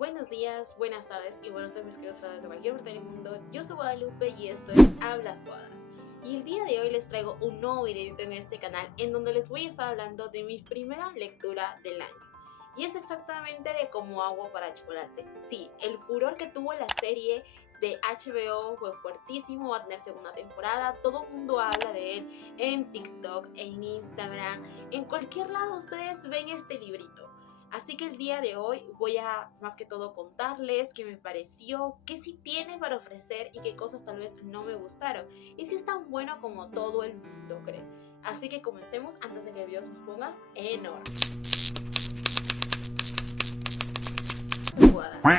Buenos días, buenas tardes y buenos días mis queridos de cualquier parte del mundo. Yo soy Guadalupe y esto es Hablas Guadas. Y el día de hoy les traigo un nuevo video en este canal en donde les voy a estar hablando de mi primera lectura del año. Y es exactamente de Como agua para chocolate. Sí, el furor que tuvo la serie de HBO fue fuertísimo, va a tener segunda temporada, todo el mundo habla de él en TikTok, en Instagram, en cualquier lado ustedes ven este librito. Así que el día de hoy voy a más que todo contarles qué me pareció, qué sí tiene para ofrecer y qué cosas tal vez no me gustaron. Y si es tan bueno como todo el mundo cree. Así que comencemos antes de que el video se nos ponga enorme.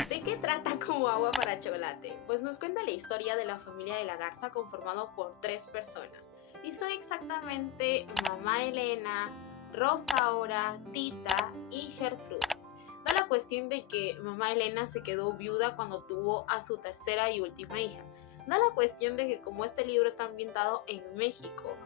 ¿De qué trata Como agua para chocolate? Pues nos cuenta la historia de la familia de la Garza conformado por 3 personas. Y son exactamente Mamá Elena, Rosaura, Tita y Gertrudis. Da la cuestión de que Mamá Elena se quedó viuda cuando tuvo a su tercera y última hija. Da la cuestión de que como este libro está ambientado en México,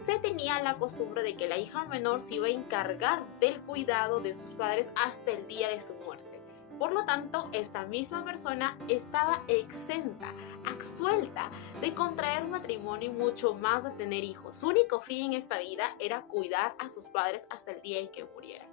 se tenía la costumbre de que la hija menor se iba a encargar del cuidado de sus padres hasta el día de su muerte. Por lo tanto, esta misma persona estaba exenta, absuelta de contraer matrimonio y mucho más de tener hijos. Su único fin en esta vida era cuidar a sus padres hasta el día en que murieran.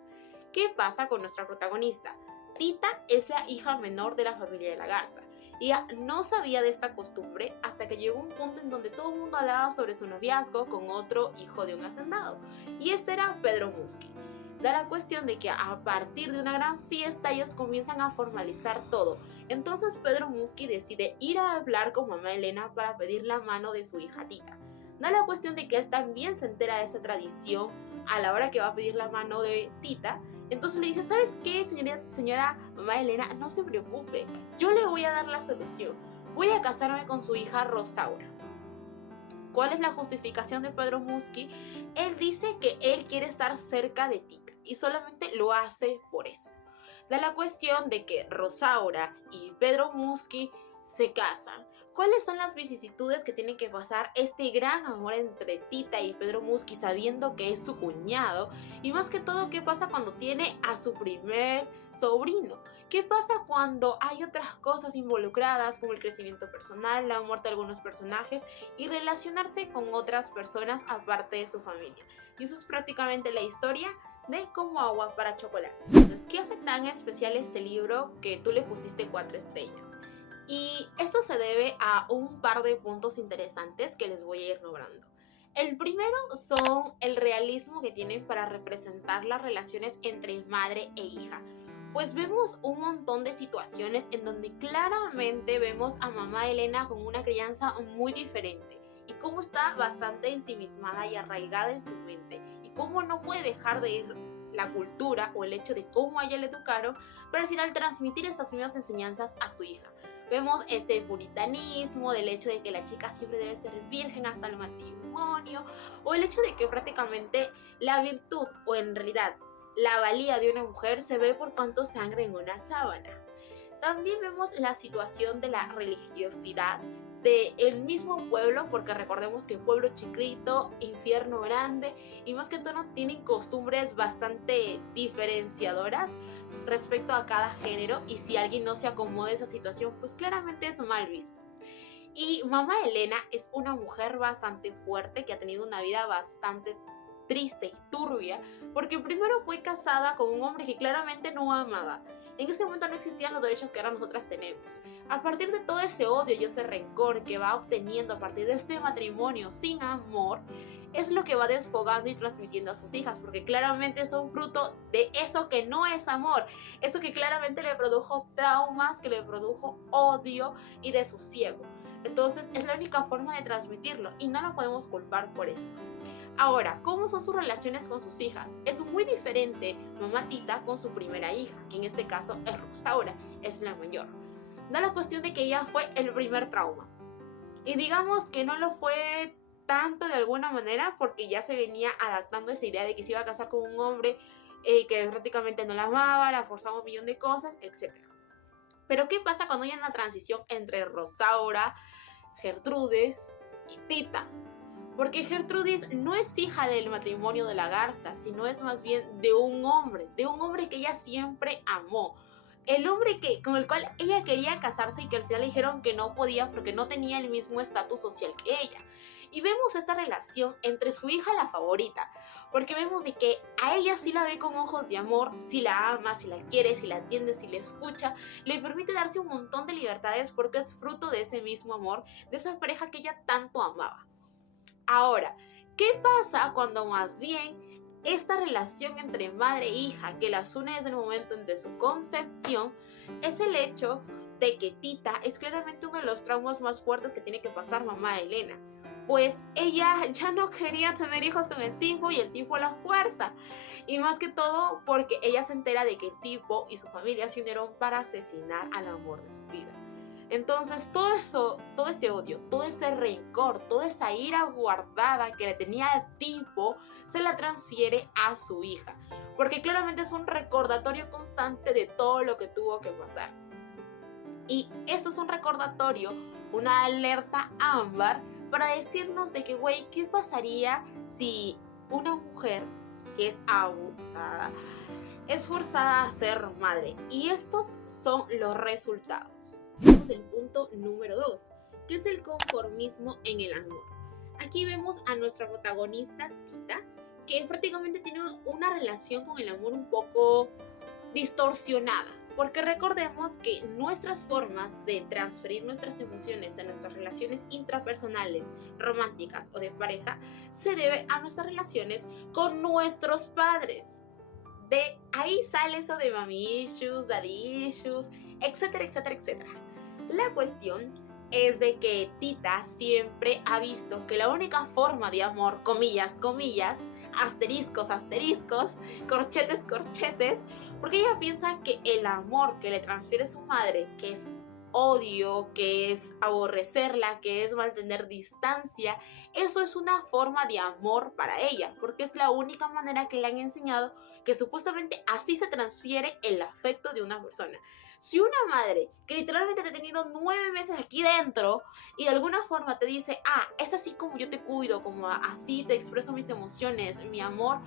¿Qué pasa con nuestra protagonista? Tita es la hija menor de la familia de la Garza. Ella no sabía de esta costumbre hasta que llegó un punto en donde todo el mundo hablaba sobre su noviazgo con otro hijo de un hacendado. Y este era Pedro Musqui. Da la cuestión de que a partir de una gran fiesta ellos comienzan a formalizar todo. Entonces Pedro Musqui decide ir a hablar con mamá Elena para pedir la mano de su hija Tita. Da la cuestión de que él también se entera de esa tradición a la hora que va a pedir la mano de Tita. Entonces le dice, ¿sabes qué, señora mamá Elena? No se preocupe, yo le voy a dar la solución. Voy a casarme con su hija Rosaura. ¿Cuál es la justificación de Pedro Musqui? Él dice que él quiere estar cerca de Tita y solamente lo hace por eso. Da la cuestión de que Rosaura y Pedro Musqui se casan. ¿Cuáles son las vicisitudes que tiene que pasar este gran amor entre Tita y Pedro Musqui sabiendo que es su cuñado? Y más que todo, ¿qué pasa cuando tiene a su primer sobrino? ¿Qué pasa cuando hay otras cosas involucradas como el crecimiento personal, la muerte de algunos personajes y relacionarse con otras personas aparte de su familia? Y eso es prácticamente la historia de Como agua para chocolate. Entonces, ¿qué hace tan especial este libro que tú le pusiste 4 estrellas? Y esto se debe a un par de puntos interesantes que les voy a ir nombrando. El primero son el realismo que tienen para representar las relaciones entre madre e hija. Pues vemos un montón de situaciones en donde claramente vemos a mamá Elena con una crianza muy diferente y cómo está bastante ensimismada y arraigada en su mente y cómo no puede dejar de ir la cultura o el hecho de cómo a ella le educaron, pero al final transmitir estas mismas enseñanzas a su hija. Vemos este puritanismo del hecho de que la chica siempre debe ser virgen hasta el matrimonio, o el hecho de que prácticamente la virtud, o en realidad la valía de una mujer, se ve por cuánto sangre en una sábana. También vemos la situación de la religiosidad del mismo pueblo, porque recordemos que pueblo chiquito, infierno grande, y más que todo tienen costumbres bastante diferenciadoras respecto a cada género, y si alguien no se acomoda a esa situación, pues claramente es mal visto. Y mamá Elena es una mujer bastante fuerte que ha tenido una vida bastante triste y turbia, porque primero fue casada con un hombre que claramente no amaba. En ese momento no existían los derechos que ahora nosotras tenemos. A partir de todo ese odio y ese rencor que va obteniendo a partir de este matrimonio sin amor, es lo que va desfogando y transmitiendo a sus hijas, porque claramente son fruto de eso que no es amor, eso que claramente le produjo traumas, que le produjo odio y desosiego. Entonces es la única forma de transmitirlo y no lo podemos culpar por eso. Ahora, ¿cómo son sus relaciones con sus hijas? Es muy diferente mamá Tita con su primera hija, que en este caso es Rosaura, es la mayor. Da la cuestión de que ella fue el primer trauma. Y digamos que no lo fue tanto de alguna manera porque ya se venía adaptando a esa idea de que se iba a casar con un hombre que prácticamente no la amaba, la forzaba un millón de cosas, etc. Pero ¿qué pasa cuando hay una transición entre Rosaura, Gertrudis y Tita? Porque Gertrudis no es hija del matrimonio de la Garza, sino es más bien de un hombre que ella siempre amó. el hombre con el cual ella quería casarse y que al final le dijeron que no podía porque no tenía el mismo estatus social que ella. Y vemos esta relación entre su hija, la favorita, porque vemos de que a ella sí la ve con ojos de amor, sí la ama, sí la quiere, sí la atiende, sí la escucha, le permite darse un montón de libertades porque es fruto de ese mismo amor, de esa pareja que ella tanto amaba. Ahora, ¿qué pasa cuando más bien esta relación entre madre e hija que las une desde el momento de su concepción es el hecho de que Tita es claramente uno de los traumas más fuertes que tiene que pasar mamá Elena? Pues ella ya no quería tener hijos con el tipo y el tipo la fuerza. Y más que todo porque ella se entera de que el tipo y su familia se unieron para asesinar al amor de su vida. Entonces todo eso, todo ese odio, todo ese rencor, toda esa ira guardada que le tenía al tipo, se la transfiere a su hija. Porque claramente es un recordatorio constante de todo lo que tuvo que pasar. Y esto es un recordatorio, una alerta ámbar para decirnos de que, güey, ¿qué pasaría si una mujer que es abusada es forzada a ser madre? Y estos son los resultados. Vamos al punto número 2, que es el conformismo en el amor. Aquí vemos a nuestra protagonista Tita, que prácticamente tiene una relación con el amor un poco distorsionada, porque recordemos que nuestras formas de transferir nuestras emociones en nuestras relaciones intrapersonales, románticas o de pareja, se debe a nuestras relaciones con nuestros padres. De ahí sale eso de mommy issues, daddy issues, etcétera, etcétera, etcétera. La cuestión es de que Tita siempre ha visto que la única forma de amor, comillas, comillas, asteriscos, asteriscos, corchetes, corchetes, porque ella piensa que el amor que le transfiere su madre, que es odio, que es aborrecerla, que es mantener distancia, eso es una forma de amor para ella, porque es la única manera que le han enseñado que supuestamente así se transfiere el afecto de una persona. Si una madre que literalmente te ha tenido 9 meses aquí dentro y de alguna forma te dice, es así como yo te cuido, como así te expreso mis emociones, mi amor,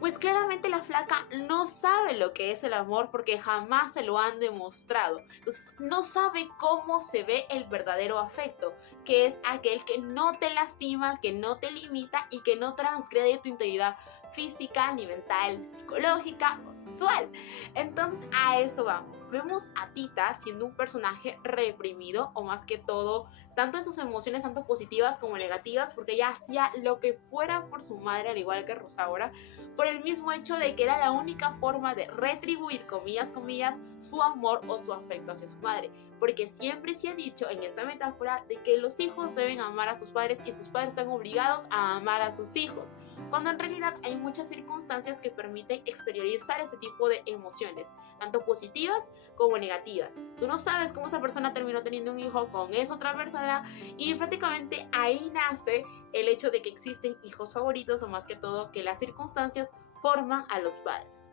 pues claramente la flaca no sabe lo que es el amor porque jamás se lo han demostrado. Entonces no sabe cómo se ve el verdadero afecto, que es aquel que no te lastima, que no te limita y que no transgrede tu integridad física, ni mental, psicológica o sexual. Entonces a eso vamos. Vemos a Tita siendo un personaje reprimido, o más que todo, tanto en sus emociones, tanto positivas como negativas, porque ella hacía lo que fuera por su madre, al igual que Rosaura, por el mismo hecho de que era la única forma de retribuir, comillas, comillas, su amor o su afecto hacia su madre. Porque siempre se ha dicho en esta metáfora de que los hijos deben amar a sus padres y sus padres están obligados a amar a sus hijos, cuando en realidad hay muchas circunstancias que permiten exteriorizar este tipo de emociones, tanto positivas como negativas. Tú no sabes cómo esa persona terminó teniendo un hijo con esa otra persona y prácticamente ahí nace el hecho de que existen hijos favoritos, o más que todo que las circunstancias forman a los padres.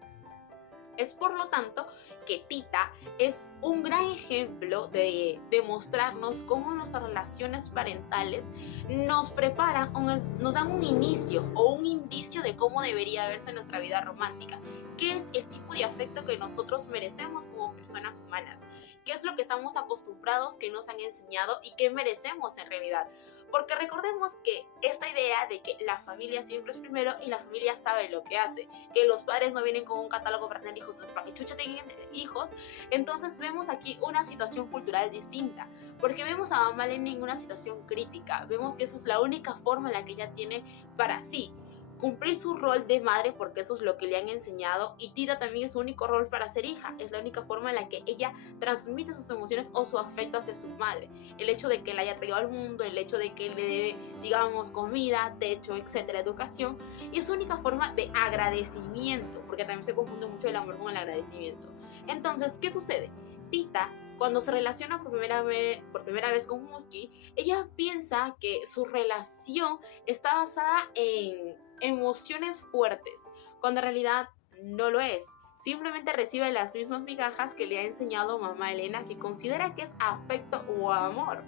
Es por lo tanto que Tita es un gran ejemplo de demostrarnos cómo nuestras relaciones parentales nos preparan o nos dan un inicio o un indicio de cómo debería verse nuestra vida romántica. ¿Qué es el tipo de afecto que nosotros merecemos como personas humanas? ¿Qué es lo que estamos acostumbrados, que nos han enseñado y qué merecemos en realidad? Porque recordemos que esta idea de que la familia siempre es primero y la familia sabe lo que hace, que los padres no vienen con un catálogo para tener hijos, entonces para que chucha tengan hijos, entonces vemos aquí una situación cultural distinta, porque vemos a mamá Elena en una situación crítica, vemos que esa es la única forma en la que ella tiene para sí cumplir su rol de madre, porque eso es lo que le han enseñado, y Tita también es su único rol para ser hija, es la única forma en la que ella transmite sus emociones o su afecto hacia su madre, el hecho de que la haya traído al mundo, el hecho de que le dé, digamos, comida, techo, etcétera, educación, y es su única forma de agradecimiento, porque también se confunde mucho el amor con el agradecimiento. Entonces, ¿qué sucede? Tita, cuando se relaciona por primera vez con Musky, ella piensa que su relación está basada en emociones fuertes, cuando en realidad no lo es. Simplemente recibe las mismas migajas que le ha enseñado mamá Elena, que considera que es afecto o amor.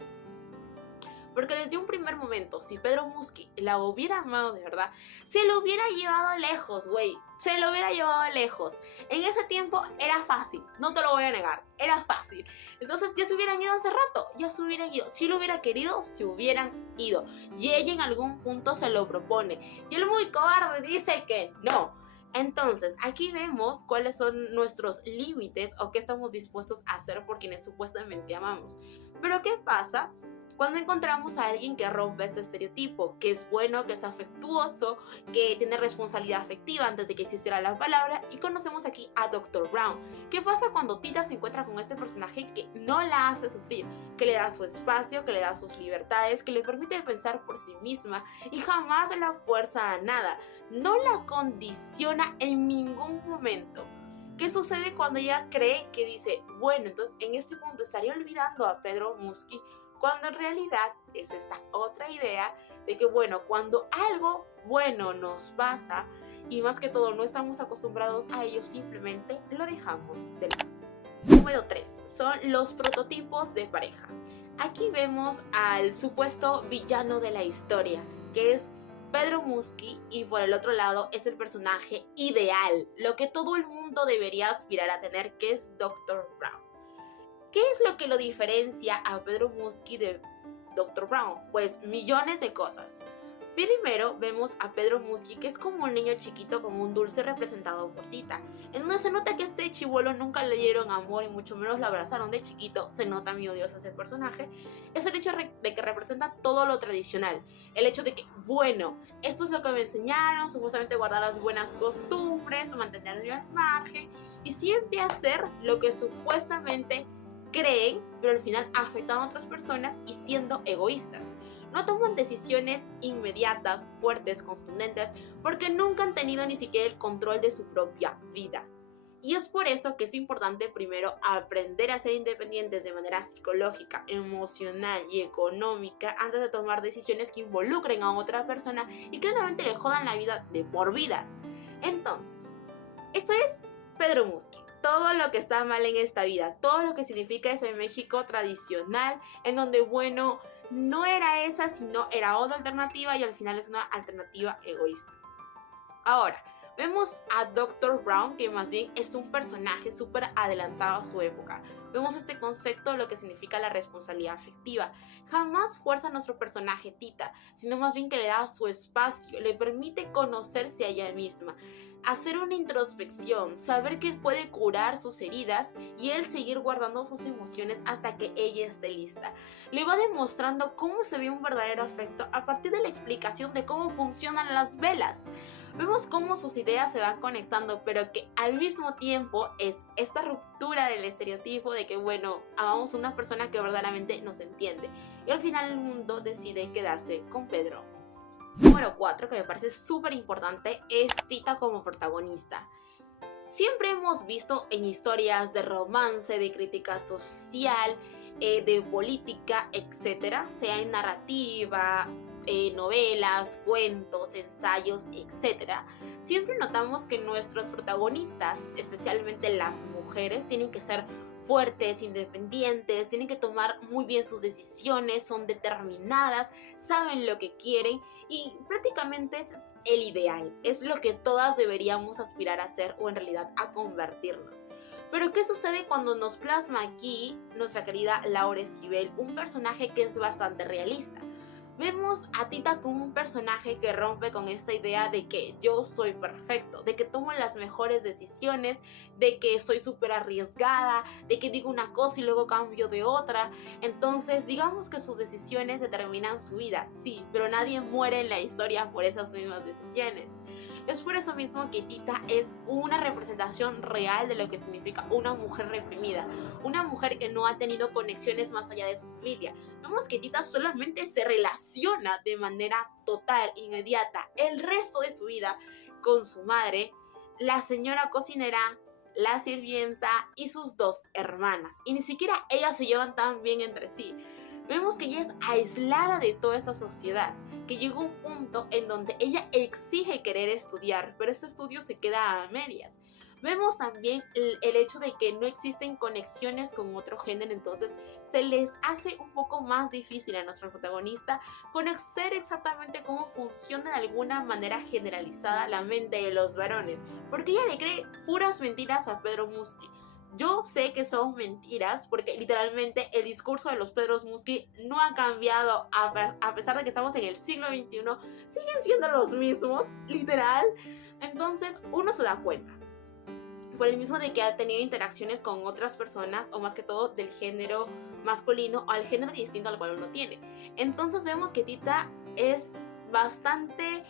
porque desde un primer momento, si Pedro Musqui la hubiera amado de verdad, se lo hubiera llevado lejos, güey, se lo hubiera llevado lejos. En ese tiempo era fácil, no te lo voy a negar, era fácil. Entonces ya se hubieran ido hace rato, ya se hubieran ido. Si lo hubiera querido, se hubieran ido. Y ella en algún punto se lo propone. Y el muy cobarde dice que no. Entonces, aquí vemos cuáles son nuestros límites o qué estamos dispuestos a hacer por quienes supuestamente amamos. Pero ¿qué pasa cuando encontramos a alguien que rompe este estereotipo? Que es bueno, que es afectuoso, que tiene responsabilidad afectiva antes de que existiera la palabra. Y conocemos aquí a Dr. Brown. ¿Qué pasa cuando Tita se encuentra con este personaje que no la hace sufrir? Que le da su espacio, que le da sus libertades, que le permite pensar por sí misma y jamás la fuerza a nada. No la condiciona en ningún momento. ¿Qué sucede cuando ella cree que dice, bueno, entonces en este punto estaría olvidando a Pedro Musqui, cuando en realidad es esta otra idea de que, bueno, cuando algo bueno nos pasa y más que todo no estamos acostumbrados a ello, simplemente lo dejamos de lado. Número 3. Son los prototipos de pareja. Aquí vemos al supuesto villano de la historia, que es Pedro Musqui, y por el otro lado es el personaje ideal, lo que todo el mundo debería aspirar a tener, que es Dr. Brown. ¿Qué es lo que lo diferencia a Pedro Musqui de Dr. Brown? Pues millones de cosas. Primero vemos a Pedro Musqui, que es como un niño chiquito, como un dulce representado por Tita. En donde se nota que a este chibolo nunca le dieron amor y mucho menos lo abrazaron de chiquito. Se nota muy odioso ese personaje. Es el hecho de que representa todo lo tradicional. El hecho de que, bueno, esto es lo que me enseñaron, supuestamente guardar las buenas costumbres, mantenerme al margen y siempre hacer lo que supuestamente creen, pero al final afectan a otras personas y siendo egoístas. No toman decisiones inmediatas, fuertes, contundentes, porque nunca han tenido ni siquiera el control de su propia vida. Y es por eso que es importante primero aprender a ser independientes de manera psicológica, emocional y económica antes de tomar decisiones que involucren a otra persona y claramente le jodan la vida de por vida. Entonces, eso es Pedro Musqui. Todo lo que está mal en esta vida, todo lo que significa ese México tradicional, en donde, bueno, no era esa, sino era otra alternativa y al final es una alternativa egoísta. Ahora, vemos a Dr. Brown, que más bien es un personaje súper adelantado a su época. Vemos este concepto de lo que significa la responsabilidad afectiva. Jamás fuerza a nuestro personaje Tita, sino más bien que le da su espacio, le permite conocerse a ella misma, hacer una introspección, saber que puede curar sus heridas y él seguir guardando sus emociones hasta que ella esté lista. Le va demostrando cómo se ve un verdadero afecto a partir de la explicación de cómo funcionan las velas. Vemos cómo sus ideas se van conectando, pero que al mismo tiempo es esta ruptura del estereotipo de que, bueno, amamos a una persona que verdaderamente nos entiende. Y al final el mundo decide quedarse con Pedro. Número 4, que me parece súper importante, es Tita como protagonista. Siempre hemos visto en historias de romance, de crítica social, de política, etcétera, sea en narrativa, novelas, cuentos, ensayos, etcétera, siempre notamos que nuestros protagonistas, especialmente las mujeres, tienen que ser fuertes, independientes, tienen que tomar muy bien sus decisiones, son determinadas, saben lo que quieren y prácticamente ese es el ideal, es lo que todas deberíamos aspirar a ser o en realidad a convertirnos. Pero ¿qué sucede cuando nos plasma aquí nuestra querida Laura Esquivel, un personaje que es bastante realista? Vemos a Tita como un personaje que rompe con esta idea de que yo soy perfecto, de que tomo las mejores decisiones, de que soy súper arriesgada, de que digo una cosa y luego cambio de otra. Entonces, digamos que sus decisiones determinan su vida, sí, pero nadie muere en la historia por esas mismas decisiones. Es por eso mismo que Tita es una representación real de lo que significa una mujer reprimida, una mujer que no ha tenido conexiones más allá de su familia. Vemos que Tita solamente se relaciona de manera total, inmediata, el resto de su vida con su madre, la señora cocinera, la sirvienta y sus 2 hermanas. Y ni siquiera ellas se llevan tan bien entre sí. Vemos que ella es aislada de toda esta sociedad, que llegó a un punto en donde ella exige querer estudiar, pero este estudio se queda a medias. Vemos también el hecho de que no existen conexiones con otro género, entonces se les hace un poco más difícil a nuestro protagonista conocer exactamente cómo funciona de alguna manera generalizada la mente de los varones, porque ella le cree puras mentiras a Pedro Musqui. Yo sé que son mentiras porque literalmente el discurso de los Pedros Musqui no ha cambiado a pesar de que estamos en el siglo XXI, siguen siendo los mismos, literal. Entonces uno se da cuenta por el mismo de que ha tenido interacciones con otras personas, o más que todo del género masculino o al género distinto al cual uno tiene. Entonces vemos que Tita es bastante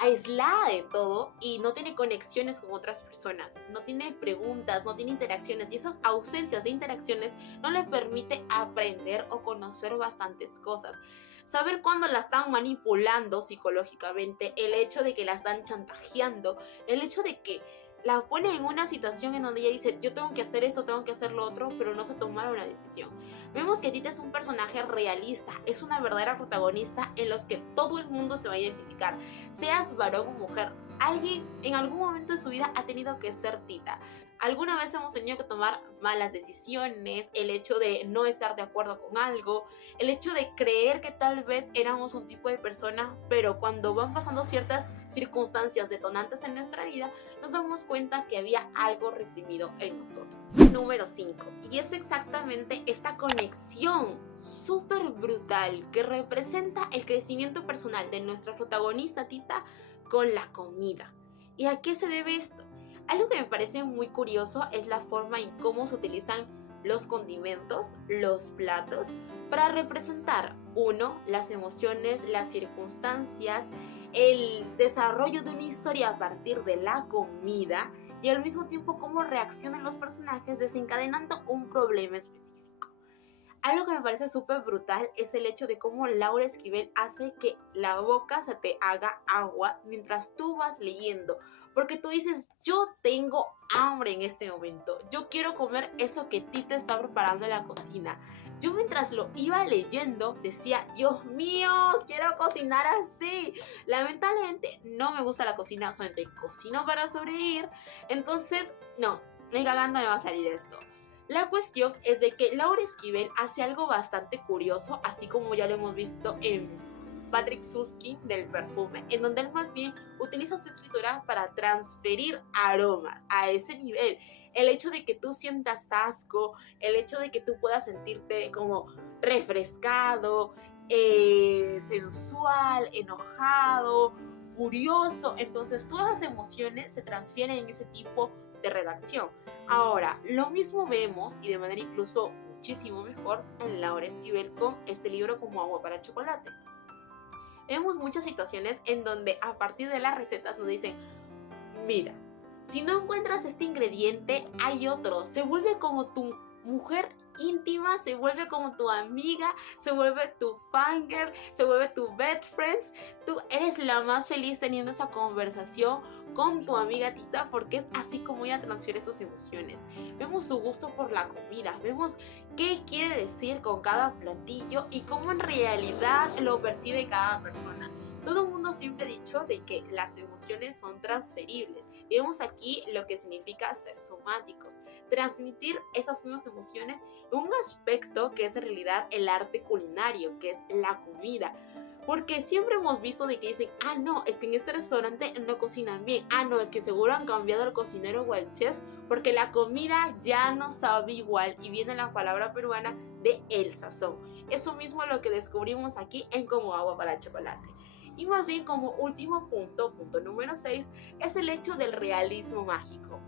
aislada de todo y no tiene conexiones con otras personas, no tiene preguntas, no tiene interacciones, y esas ausencias de interacciones no le permite aprender o conocer bastantes cosas. Saber cuándo la están manipulando psicológicamente, el hecho de que la están chantajeando, el hecho de que la pone en una situación en donde ella dice, yo tengo que hacer esto, tengo que hacer lo otro, pero no se tomaron una decisión. Vemos que Tita es un personaje realista, es una verdadera protagonista en los que todo el mundo se va a identificar, seas varón o mujer. Alguien en algún momento de su vida ha tenido que ser Tita. Alguna vez hemos tenido que tomar malas decisiones, el hecho de no estar de acuerdo con algo, el hecho de creer que tal vez éramos un tipo de persona, pero cuando van pasando ciertas circunstancias detonantes en nuestra vida, nos damos cuenta que había algo reprimido en nosotros. Número 5. Y es exactamente esta conexión súper brutal que representa el crecimiento personal de nuestra protagonista Tita con la comida. ¿Y a qué se debe esto? Algo que me parece muy curioso es la forma en cómo se utilizan los condimentos, los platos, para representar, uno, las emociones, las circunstancias, el desarrollo de una historia a partir de la comida y al mismo tiempo cómo reaccionan los personajes desencadenando un problema específico. Algo que me parece súper brutal es el hecho de cómo Laura Esquivel hace que la boca se te haga agua mientras tú vas leyendo. Porque tú dices, yo tengo hambre en este momento. Yo quiero comer eso que Tita está preparando en la cocina. Yo mientras lo iba leyendo decía, Dios mío, quiero cocinar así. Lamentablemente no me gusta la cocina, solamente cocino para sobrevivir. Entonces, no, ni cagando me va a salir esto. La cuestión es de que Laura Esquivel hace algo bastante curioso, así como ya lo hemos visto en Patrick Suski del perfume, en donde él más bien utiliza su escritura para transferir aromas a ese nivel. El hecho de que tú sientas asco, el hecho de que tú puedas sentirte como refrescado, sensual, enojado, furioso. Entonces todas las emociones se transfieren en ese tipo de redacción. Ahora, lo mismo vemos, y de manera incluso muchísimo mejor, en Laura Esquivel con este libro Como agua para chocolate. Vemos muchas situaciones en donde a partir de las recetas nos dicen, mira, si no encuentras este ingrediente, hay otro. Se vuelve como tu mujer íntima, se vuelve como tu amiga, se vuelve tu fangirl, se vuelve tu best friends. Tú eres la más feliz teniendo esa conversación con tu amiga Tita, porque es así como ella transfiere sus emociones. Vemos su gusto por la comida, vemos qué quiere decir con cada platillo y cómo en realidad lo percibe cada persona. Todo el mundo siempre ha dicho de que las emociones son transferibles. Y vemos aquí lo que significa ser somáticos, transmitir esas mismas emociones en un aspecto que es en realidad el arte culinario, que es la comida. Porque siempre hemos visto de que dicen, ah no, es que en este restaurante no cocinan bien, ah no, es que seguro han cambiado al cocinero o al chef porque la comida ya no sabe igual, y viene la palabra peruana de el sazón. Eso mismo es lo que descubrimos aquí en Como agua para chocolate. Y más bien como último punto, punto número 6, es el hecho del realismo mágico.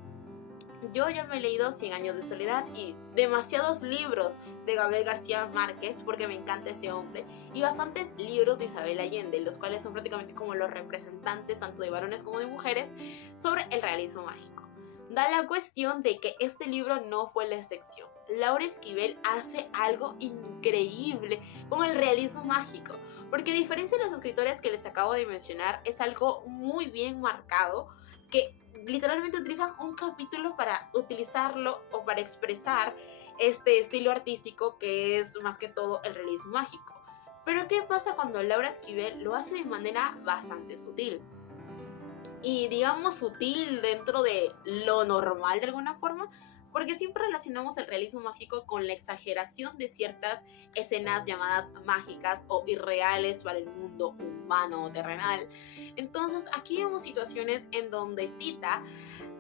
Yo ya me he leído 100 años de soledad y demasiados libros de Gabriel García Márquez, porque me encanta ese hombre, y bastantes libros de Isabel Allende, los cuales son prácticamente como los representantes tanto de varones como de mujeres sobre el realismo mágico. Da la cuestión de que este libro no fue la excepción. Laura Esquivel hace algo increíble con el realismo mágico, porque a diferencia de los escritores que les acabo de mencionar, es algo muy bien marcado, que literalmente utilizan un capítulo para utilizarlo o para expresar este estilo artístico que es más que todo el realismo mágico. Pero ¿qué pasa cuando Laura Esquivel lo hace de manera bastante sutil? y digamos sutil dentro de lo normal de alguna forma, porque siempre relacionamos el realismo mágico con la exageración de ciertas escenas llamadas mágicas o irreales para el mundo humano o terrenal. Entonces aquí vemos situaciones en donde Tita,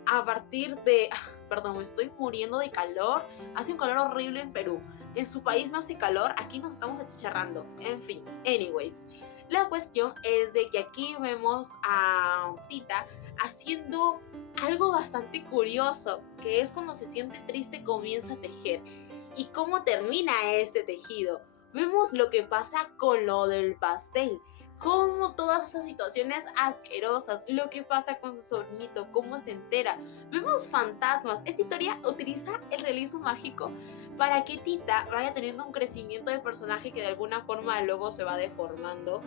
a partir de... Perdón, me estoy muriendo de calor. Hace un calor horrible en Perú. En su país no hace calor, aquí nos estamos achicharrando. En fin, anyways. La cuestión es de que aquí vemos a Tita haciendo algo bastante curioso, que es cuando se siente triste comienza a tejer. ¿Y cómo termina este tejido? Vemos lo que pasa con lo del pastel, cómo todas esas situaciones asquerosas, lo que pasa con su sobrinito, cómo se entera. Vemos fantasmas. Esta historia utiliza el realismo mágico para que Tita vaya teniendo un crecimiento de personaje que de alguna forma luego se va deformando,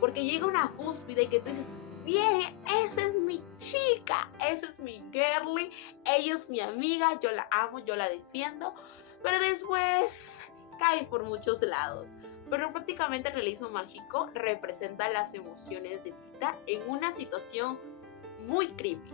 porque llega una cúspide que tú dices, bien, esa es mi chica, esa es mi girly, ella es mi amiga, yo la amo, yo la defiendo, pero después cae por muchos lados. Pero prácticamente el realismo mágico representa las emociones de Tita en una situación muy creepy.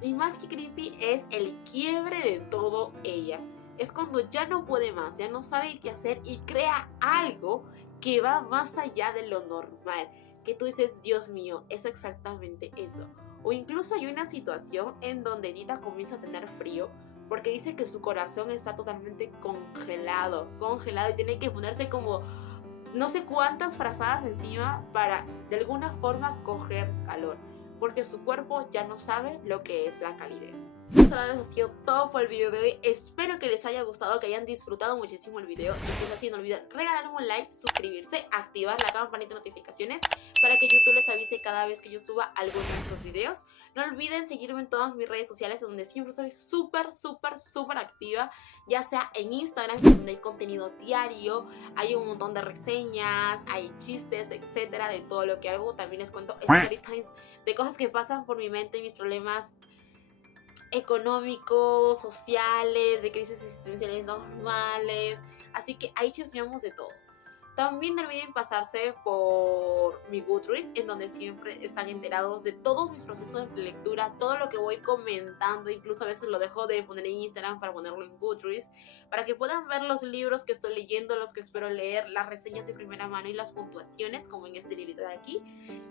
Y más que creepy es el quiebre de todo ella. Es cuando ya no puede más, ya no sabe qué hacer y crea algo que va más allá de lo normal. Que tú dices, Dios mío, es exactamente eso. O incluso hay una situación en donde Tita comienza a tener frío porque dice que su corazón está totalmente congelado y tiene que ponerse como no sé cuántas frazadas encima para de alguna forma coger calor, porque su cuerpo ya no sabe lo que es la calidez. Eso ha sido todo por el video de hoy. Espero que les haya gustado, que hayan disfrutado muchísimo el video. Y si es así, no olviden regalarme un like, suscribirse, activar la campanita de notificaciones para que YouTube les avise cada vez que yo suba alguno de estos videos. No olviden seguirme en todas mis redes sociales, donde siempre estoy súper activa, ya sea en Instagram, donde hay contenido diario, hay un montón de reseñas, hay chistes, etcétera, de todo lo que hago. También les cuento story times de cosas que pasan por mi mente y mis problemas económicos, sociales, de crisis existenciales normales. Así que ahí chismeamos de todo. También no olviden pasarse por mi Goodreads, en donde siempre están enterados de todos mis procesos de lectura, todo lo que voy comentando. Incluso a veces lo dejo de poner en Instagram para ponerlo en Goodreads, para que puedan ver los libros que estoy leyendo, los que espero leer, las reseñas de primera mano y las puntuaciones, como en este librito de aquí.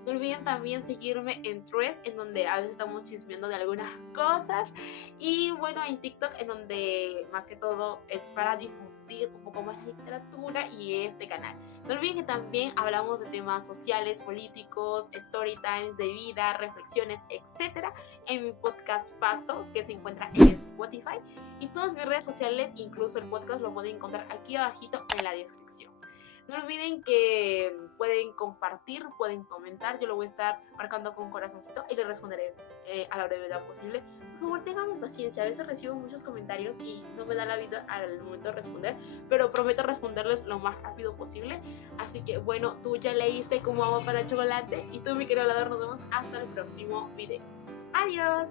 No olviden también seguirme en Threads, en donde a veces estamos chismeando de algunas cosas. Y bueno, en TikTok, en donde más que todo es para difundir un poco más la literatura y este canal. No olviden que también hablamos de temas sociales, políticos, story times, de vida, reflexiones, etcétera, en mi podcast Paso, que se encuentra en Spotify, y todas mis redes sociales, incluso el podcast, lo pueden encontrar aquí abajito en la descripción. No olviden que pueden compartir, pueden comentar, yo lo voy a estar marcando con un corazoncito y les responderé a la brevedad posible. Por favor, ténganme paciencia, a veces recibo muchos comentarios y no me da la vida al momento de responder, pero prometo responderles lo más rápido posible. Así que bueno, tú ya leíste Cómo hago para chocolate, y tú, mi querido hablador, nos vemos hasta el próximo video. Adiós.